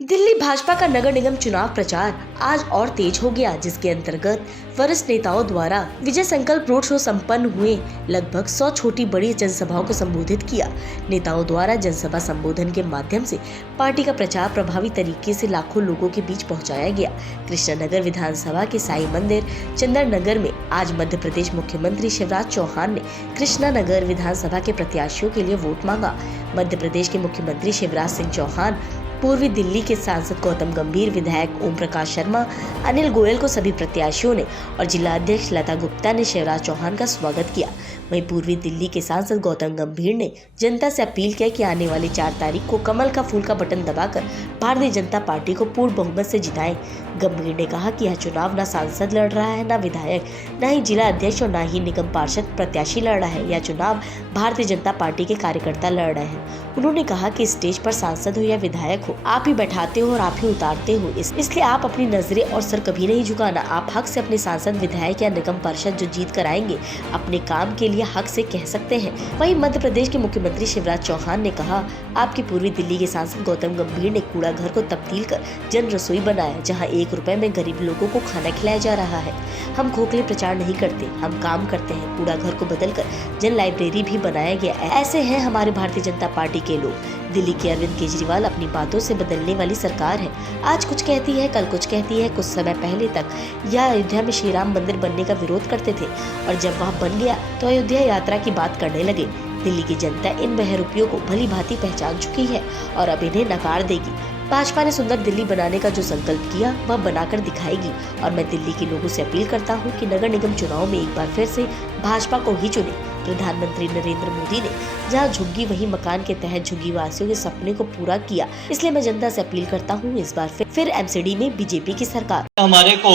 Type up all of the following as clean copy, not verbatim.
दिल्ली भाजपा का नगर निगम चुनाव प्रचार आज और तेज हो गया, जिसके अंतर्गत वरिष्ठ नेताओं द्वारा विजय संकल्प रोड शो संपन्न हुए। लगभग 100 छोटी बड़ी जनसभाओं को संबोधित किया। नेताओं द्वारा जनसभा संबोधन के माध्यम से पार्टी का प्रचार प्रभावी तरीके से लाखों लोगों के बीच पहुंचाया गया। कृष्णनगर विधानसभा के साई मंदिर चंदन नगर में आज मध्य प्रदेश मुख्यमंत्री शिवराज चौहान ने कृष्णनगर विधानसभा के प्रत्याशियों के लिए वोट मांगा। मध्य प्रदेश के मुख्यमंत्री शिवराज सिंह चौहान, पूर्वी दिल्ली के सांसद गौतम गंभीर, विधायक ओम प्रकाश शर्मा, अनिल गोयल को सभी प्रत्याशियों ने और जिला अध्यक्ष लता गुप्ता ने शिवराज चौहान का स्वागत किया। वहीं पूर्वी दिल्ली के सांसद गौतम गंभीर ने जनता से अपील किया कि आने वाली 4 तारीख को कमल का फूल का बटन दबाकर भारतीय जनता पार्टी को पूर्ण बहुमत से जिताएं। गंभीर ने कहा कि यह चुनाव न सांसद लड़ रहा है, न विधायक, न ही जिला अध्यक्ष और न ही निगम पार्षद प्रत्याशी लड़ रहा है। यह चुनाव भारतीय जनता पार्टी के कार्यकर्ता लड़ रहे हैं। उन्होंने कहा कि स्टेज पर सांसद हो या विधायक हो, आप ही बैठाते हो और आप ही उतारते हो, इसलिए आप अपनी नजरें और सर कभी नहीं झुकाना। आप हक से अपने सांसद, विधायक या निगम पार्षद जो जीत कर आएंगे अपने काम के लिए हक से कह सकते हैं। वहीं मध्य प्रदेश के मुख्यमंत्री शिवराज चौहान ने कहा, आपकी पूर्वी दिल्ली के सांसद गौतम गंभीर ने कूड़ा घर को तब्दील कर जन रसोई बनाया, जहां 1 रुपए में गरीब लोगों को खाना खिलाया जा रहा है। हम खोखले प्रचार नहीं करते, हम काम करते हैं। कूड़ा घर को बदलकर जन लाइब्रेरी भी बनाया गया। ऐसे हैं हमारे भारतीय जनता पार्टी के लोग। दिल्ली के अरविंद केजरीवाल अपनी बातों से बदलने वाली सरकार है। आज कुछ कहती है, कल कुछ कहती है। कुछ समय पहले तक यह अयोध्या में श्री राम मंदिर बनने का विरोध करते थे और जब वह बन गया तो अयोध्या यात्रा की बात करने लगे। दिल्ली की जनता इन बहरूपियों को भली भांति पहचान चुकी है और अब इन्हें नकार देगी। भाजपा ने सुंदर दिल्ली बनाने का जो संकल्प किया वह बनाकर दिखाएगी और मैं दिल्ली के लोगों से अपील करता हूं कि नगर निगम चुनाव में एक बार फिर से भाजपा को ही चुने। प्रधानमंत्री नरेंद्र मोदी ने जहां झुग्गी वहीं मकान के तहत झुग्गी वासियों के सपने को पूरा किया, इसलिए मैं जनता से अपील करता हूं इस बार फिर एमसीडी में बीजेपी की सरकार। हमारे को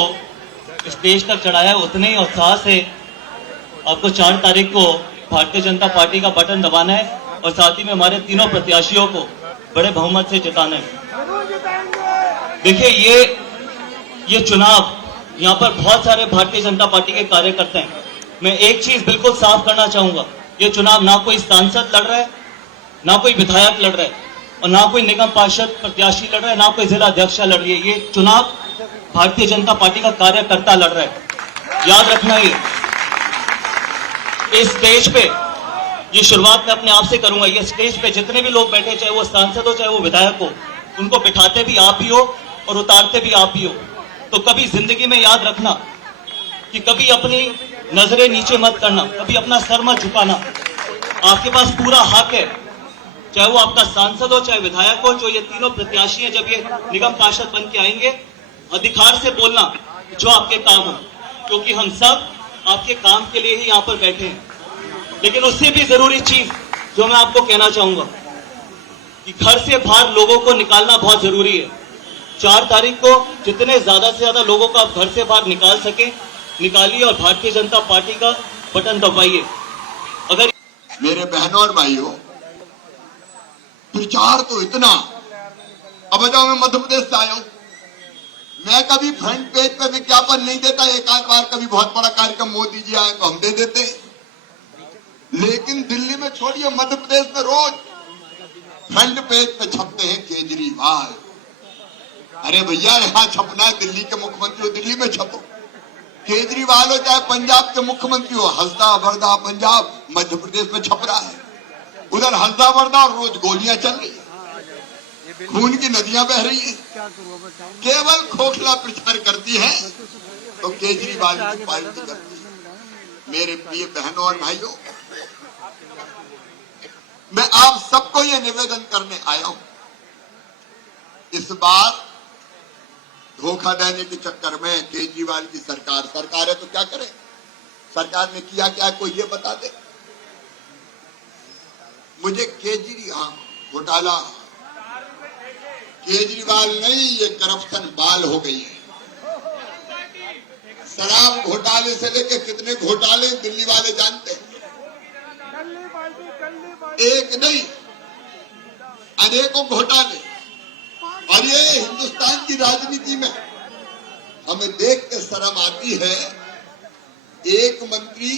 स्टेज तक चढ़ाया, उतने ही उत्साह से आपको 4 तारीख को भारतीय जनता पार्टी का बटन दबाना है और साथ ही में हमारे तीनों प्रत्याशियों को बड़े बहुमत से जिताना है। देखिए ये चुनाव, यहाँ पर बहुत सारे भारतीय जनता पार्टी के कार्यकर्ता हैं। मैं एक चीज बिल्कुल साफ करना चाहूंगा, ये चुनाव ना कोई सांसद लड़ रहा है, ना कोई विधायक लड़ रहा है और ना कोई निगम पार्षद प्रत्याशी लड़ रहा है, ना कोई जिला अध्यक्ष लड़ रही है। ये चुनाव भारतीय जनता पार्टी का कार्यकर्ता लड़ रहा है। याद रखना, ये इस स्टेज पे, ये शुरुआत मैं अपने आप से करूंगा, ये स्टेज पे जितने भी लोग बैठे, चाहे वो सांसद हो चाहे वो विधायक हो, उनको बिठाते भी आप ही हो और उतारते भी आप ही हो। तो कभी जिंदगी में याद रखना कि कभी अपनी नजरें नीचे मत करना, कभी अपना सर मत झुकाना। आपके पास पूरा हक है, चाहे वो आपका सांसद हो चाहे विधायक हो। जो ये तीनों प्रत्याशी हैं, जब ये निगम पार्षद बन के आएंगे, अधिकार से बोलना जो आपके काम हो, क्योंकि हम सब आपके काम के लिए ही यहाँ पर बैठे हैं। लेकिन उससे भी जरूरी चीज जो मैं आपको कहना चाहूंगा कि घर से बाहर लोगों को निकालना बहुत जरूरी है। 4 तारीख को जितने ज्यादा से ज्यादा लोगों को आप घर से बाहर निकाल सके निकालिए और भारतीय जनता पार्टी का बटन दबाइए। अगर मेरे बहनों और भाइयों, प्रचार तो इतना, अब जाओ मैं मध्य प्रदेश से आया हूं, मैं कभी फ्रंट पेज पे विज्ञापन नहीं देता। एक आध बार कभी बहुत बड़ा कार्यक्रम मोदी जी आए तो हम दे देते, लेकिन दिल्ली में छोड़िए, मध्य प्रदेश में रोज फ्रंट पेज पे छपते हैं केजरीवाल। अरे भैया, यहाँ छपना है दिल्ली के मुख्यमंत्री हो, दिल्ली में छपो। केजरीवाल हो चाहे पंजाब के मुख्यमंत्री हो, हंसदा वर्दा पंजाब मध्य प्रदेश में छप रहा है। उधर हंसदा वर्दा रोज गोलियां चल रही है, खून की नदियां बह रही है। केवल खोखला प्रचार करती है तो केजरीवाल की पार्टी करती है। मेरे प्रिय बहनों और भाइयों, मैं आप सबको ये निवेदन करने आया हूं, इस बार धोखा देने के चक्कर में केजरीवाल की सरकार है तो क्या करे? सरकार ने किया क्या, कोई ये बता दे मुझे। घोटाला केजरीवाल नहीं, ये करप्शन बाल हो गई है। शराब घोटाले से लेके कितने घोटाले दिल्ली वाले जानते हैं, एक नहीं अनेकों घोटाले। और ये हिंदुस्तान की राजनीति में हमें देख के शर्म आती है, एक मंत्री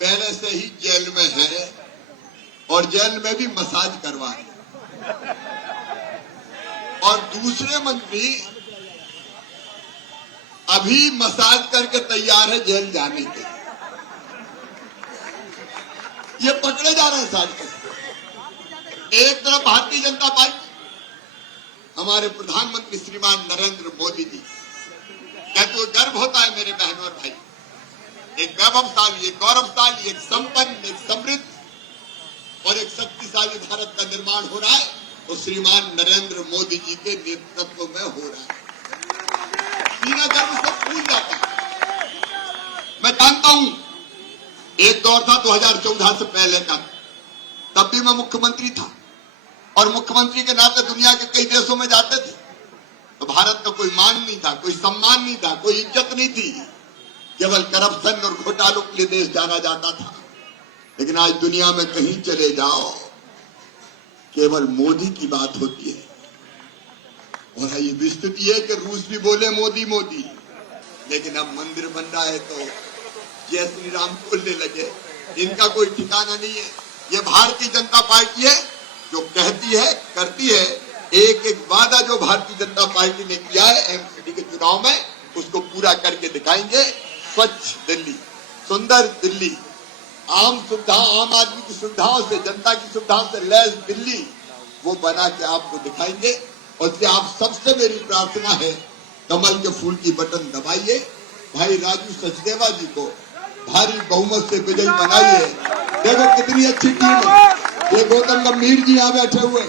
पहले से ही जेल में है और जेल में भी मसाज करवा रहे। और दूसरे मंत्री अभी मसाज करके तैयार है जेल जाने के। ये पकड़े जा रहे हैं साथ में। एक तरफ भारतीय जनता पार्टी, हमारे प्रधानमंत्री श्रीमान नरेंद्र मोदी जी कहते हुए गर्व होता है मेरे बहनों और भाई, एक वैभवशाली, एक गौरवशाली, एक संपन्न, एक समृद्ध और एक शक्तिशाली भारत का निर्माण हो रहा है, तो श्रीमान नरेंद्र मोदी जी के नेतृत्व में हो रहा है। सीना गर्व से फूल जाता है। मैं जानता हूं एक दौर था 2014 से पहले का, तब भी मैं मुख्यमंत्री था और मुख्यमंत्री के नाते दुनिया के कई देशों में जाते थे तो भारत का कोई मान नहीं था, कोई सम्मान नहीं था, कोई इज्जत नहीं थी, केवल करप्शन और घोटालों के लिए देश जाना जाता था। लेकिन आज दुनिया में कहीं चले जाओ केवल मोदी की बात होती है। और ये स्थिति है कि रूस भी बोले मोदी मोदी, लेकिन अब मंदिर बन रहा है तो जय श्री राम बोलने लगे। इनका कोई ठिकाना नहीं है। ये भारतीय जनता पार्टी है जो कहती है, करती है। एक एक वादा जो भारतीय जनता पार्टी ने किया है एमसीडी के चुनाव में, उसको पूरा करके दिखाएंगे। स्वच्छ दिल्ली, सुंदर दिल्ली, आम सुविधा, आम आदमी की सुविधाओं से, जनता की सुविधाओं से लैस दिल्ली, वो बना के आपको दिखाएंगे। और इसलिए आप सबसे मेरी प्रार्थना है, कमल के फूल की बटन दबाइए, भाई राजू सचदेवा जी को भारी बहुमत से विजयी बनाइए। देखो कितनी अच्छी टीम है। ये गौतम गंभीर जी यहाँ बैठे हुए,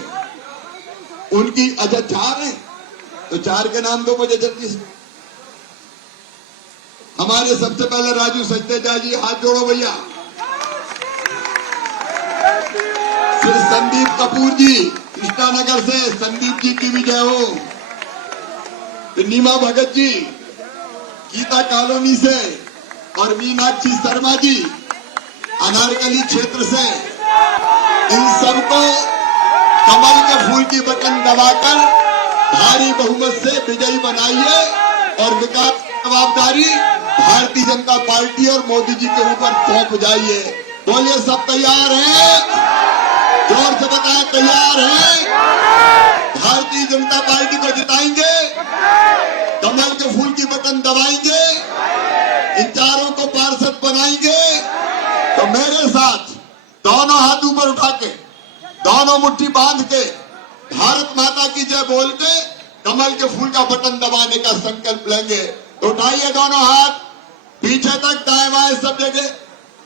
उनकी अच्छा 4 है तो 4 के नाम दो मुझे जल्दी से। हमारे सबसे पहले राजू सचदेवा जी, हाथ जोड़ो भैया। फिर संदीप कपूर जी कृष्णानगर से, संदीप जी की विजय हो। फिर नीमा भगत जी गीता कॉलोनी से, और मीनाक्षी शर्मा जी अनारकली क्षेत्र से। इन सबको कमल के फूल की बटन दबाकर भारी बहुमत से विजयी बनाइए और विकास की जवाबदारी भारतीय जनता पार्टी और मोदी जी के ऊपर सौंप जाइए। बोलिए सब तैयार हैं? जोर से बताएं तैयार हैं? भारतीय जनता पार्टी को जिताएंगे, कमल के फूल की बटन दबाएंगे, इन चारों को पार्षद बनाएंगे। तो मेरे साथ दोनों हाथ ऊपर उठा के, दोनों मुट्ठी बांध के, भारत माता की जय बोल के कमल के फूल का बटन दबाने का संकल्प लेंगे। तो उठाइए दोनों हाथ पीछे तक, दाएं बाएं सब जगह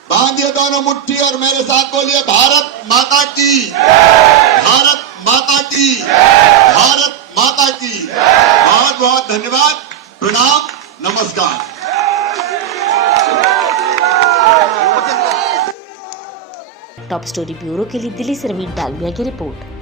बांधिए दोनों मुट्ठी और मेरे साथ बोलिए भारत माता की, भारत माता की, भारत माता की। बहुत बहुत धन्यवाद, प्रणाम, नमस्कार। टॉप स्टोरी ब्यूरो के लिए दिल्ली से रवीन डालमिया की रिपोर्ट।